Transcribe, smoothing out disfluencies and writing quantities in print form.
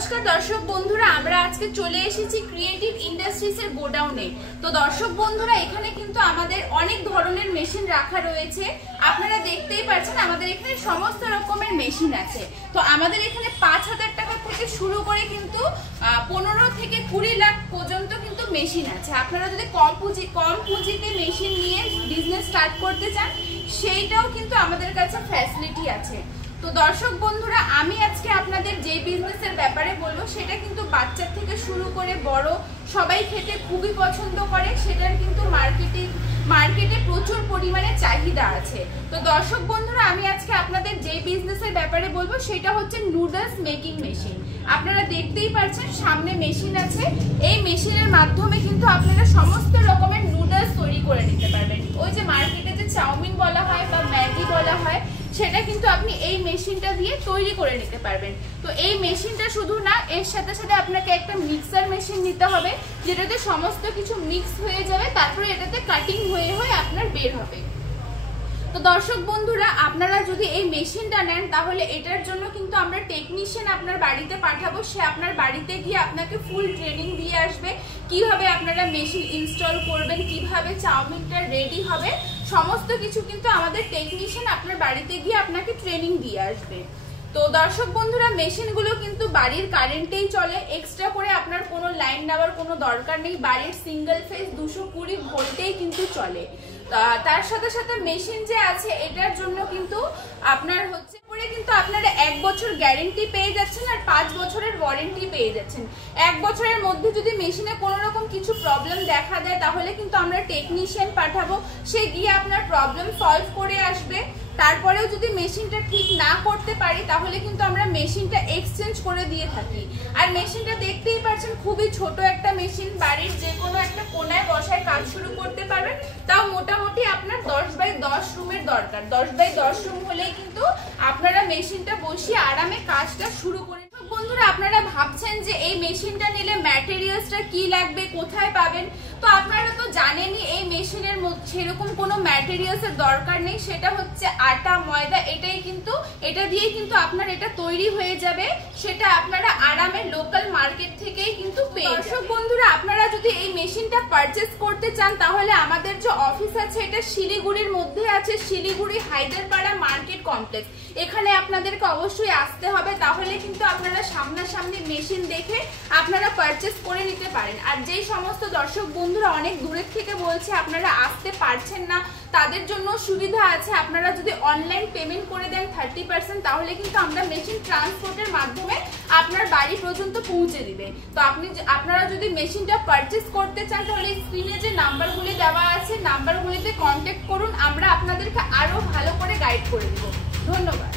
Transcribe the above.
নমস্কার দর্শক বন্ধুরা, আমরা আজকে চলে এসেছি ক্রিয়েটিভ ইন্ডাস্ট্রিজ এর গোডাউনে। তো দর্শক বন্ধুরা, এখানে কিন্তু আমাদের অনেক ধরনের মেশিন রাখা রয়েছে। আপনারা দেখতেই পাচ্ছেন আমাদের এখানে সমস্ত রকমের মেশিন আছে। তো আমাদের এখানে ৫,০০০ টাকা থেকে শুরু করে কিন্তু ১৫ থেকে ২০ লাখ পর্যন্ত কিন্তু মেশিন আছে। আপনারা যদি কম পুঁজিতে মেশিন নিয়ে বিজনেস স্টার্ট করতে চান, সেইটাও কিন্তু আমাদের কাছে ফ্যাসিলিটি আছে। তো দর্শক বন্ধুরা, আমি আজকে আপনাদের যে বিজনেসের ব্যাপারে বলবো সেটা কিন্তু বাচ্চা থেকে শুরু করে বড় সবাই খেতে খুবই পছন্দ করে। সেটার কিন্তু মার্কেটে প্রচুর পরিমাণে চাহিদা আছে। তো দর্শক বন্ধুরা, আমি আজকে আপনাদের যে বিজনেসের ব্যাপারে বলবো সেটা হচ্ছে নুডলস মেকিং মেশিন। আপনারা দেখতেই পাচ্ছেন সামনে মেশিন আছে। এই মেশিনের মাধ্যমে কিন্তু আপনারা সমস্ত রকমের নুডলস তৈরি করে নিতে পারবেন। ওই যে মার্কেটে যে চাউমিন বলা হয় বা ম্যাগি বলা হয়, সেটা কিন্তু আপনি এই মেশিনটা দিয়ে তৈরি করে নিতে পারবেন। তো এই মেশিনটা শুধু না, এর সাথে সাথে আপনাকে একটা মিক্সার মেশিন নিতে হবে, যেটাতে সমস্ত কিছু মিক্স হয়ে যাবে, তারপরে এটাতে কাটিং হয়ে আপনার বের হবে। তো দর্শক বন্ধুরা, আপনারা যদি এই মেশিনটা নেন তাহলে এটার জন্য কিন্তু আমরা টেকনিশিয়ান আপনার বাড়িতে পাঠাবো। সে আপনার বাড়িতে গিয়ে আপনাকে ফুল ট্রেনিং দিয়ে আসবে, কিভাবে আপনারা মেশিন ইনস্টল করবেন, কিভাবে চাউমিনটা রেডি হবে, সমস্ত কিছু কিন্তু আমাদের টেকনিশিয়ান আপনার বাড়িতে গিয়ে আপনাকে ট্রেনিং দিয়ে আসবে। তো দর্শক বন্ধুরা, মেশিনগুলো কিন্তু বাড়ির কারেন্টেই চলে। এক্সট্রা করে আপনার কোনো লাইন নেওয়ার কোনো দরকার নেই। বাড়ির সিঙ্গেল ফেজ ২২০ ভোল্টেই কিন্তু চলে। তার সাথে সাথে মেশিন যে আছে এটার জন্য কিন্তু আপনার হচ্ছে পরে কিন্তু আপনারা ১ বছর গ্যারেন্টি পেয়ে যাচ্ছেন আর ৫ বছরের ওয়ারেন্টি পেয়ে যাচ্ছেন। ১ বছরের মধ্যে যদি মেশিনে কোনো রকম কিছু প্রবলেম দেখা দেয় তাহলে কিন্তু আমরা টেকনিশিয়ান পাঠাবো, সে গিয়ে আপনার প্রবলেম সলভ করে আসবে। তারপরেও যদি মেশিনটা ঠিক না করতে পারি তাহলে কিন্তু আমরা মেশিনটা এক্সচেঞ্জ করে দিয়ে থাকি। আর মেশিনটা দেখতেই পাচ্ছেন খুবই ছোট একটা মেশিন, বাড়ির যে কোনো একটা কোনায় বসায় কাজ শুরু করতে পারবেন। তাও মোটামুটি আপনার 10x10 রুমের দরকার। 10x10 রুম হলেই কিন্তু আপনারা মেশিনটা বসিয়ে আরামে কাজটা শুরু করে। বন্ধুরা, আপনারা ভাবছেন যে এই মেশিনটা নিলে ম্যাটেরিয়ালসটা কি লাগবে, কোথায় পাবেন। তো আপনারা তো জানেনই এই মেশিনের মধ্যে সেরকম কোনো ম্যাটেরিয়ালসের দরকার নেই। সেটা হচ্ছে আটা, ময়দা, এটা দিয়েই কিন্তু আপনার এটা তৈরি হয়ে যাবে। সেটা আপনারা আরামে লোকাল মার্কেট থেকেই কিন্তু পেয়ে যাবেন। দর্শক বন্ধুরা, আপনারা যদি এই মেশিনটা পারচেজ করতে চান তাহলে আমাদের যে অফিস আছে এটা শিলিগুড়ির মধ্যে আছে, শিলিগুড়ি হায়দ্রাপাড়া মার্কেট কমপ্লেক্স। এখানে আপনাদেরকে অবশ্যই আসতে হবে, তাহলে কিন্তু আপনারা সামনাসামনি মেশিন দেখে আপনারা পারচেজ করে নিতে পারেন। আর যেই সমস্ত দর্শক বন্ধুরা অনেক দূরের থেকে বলছে আপনারা আসতে পারছেন না, তাদের জন্য সুবিধা আছে। আপনারা যদি অনলাইন পেমেন্ট করে দেন 30%, তাহলে কিন্তু আমরা মেশিন ট্রান্সপোর্টের মাধ্যমে আপনার বাড়ি পর্যন্ত পৌঁছে দিবে। তো আপনারা যদি মেশিনটা পারচেজ করতে চান তাহলে স্ক্রিনে যে নাম্বারগুলি দেওয়া আছে, নাম্বারগুলিতে কন্ট্যাক্ট করুন। আমরা আপনাদেরকে আরো ভালো করে গাইড করে দেব। ধন্যবাদ।